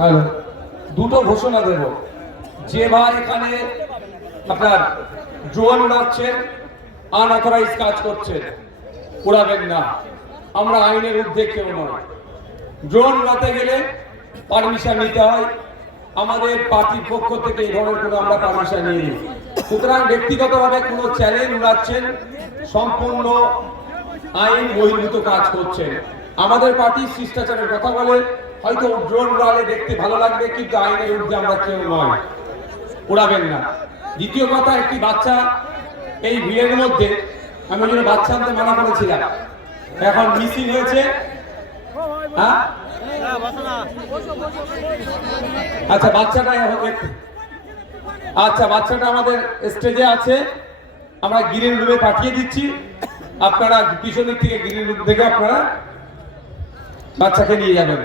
Hello, দুটো ঘোষণা দেব। যে ভাই এখানে আপনার ড্রোন উড়াচ্ছেন, আনঅথরাইজ কাজ করছেন, উড়াবেন না। আমরা আইনের ঊর্ধ্বে কেউ নয়। ড্রোন উড়াতে গেলে পারমিশন নিতে হয়। আমাদের পার্টির পক্ষ থেকে এই ধরনের কোনো আমরা পারমিশন নিই। সুতরাং ব্যক্তিগতভাবে কোনো চ্যালেঞ্জ উড়াচ্ছেন, সম্পূর্ণ আইন বহির্ভূত কাজ করছেন। আমাদের পার্টি শিষ্টাচারের কথা বলে, হয়তো ড্রোন উড়ালে দেখতে ভালো লাগবে, কিন্তু আইনের ঊর্ধ্বে আমরা কেউ নয়, উড়াবেন না। দ্বিতীয় কথা, একটি বাচ্চা এই ভিড়ের মধ্যে, আমি ওই জন্য বাচ্চা আনতে মানা করেছিলাম, এখন মিসিং হয়েছে। হ্যাঁ, আচ্ছা বাচ্চাটা বাচ্চাটা আমাদের স্টেজে আছে, আমরা গ্রিন রুমে পাঠিয়ে দিচ্ছি। আপনারা পিছনের থেকে গ্রিন রুম থেকে আপনারা বাচ্চাকে নিয়ে যাবেন।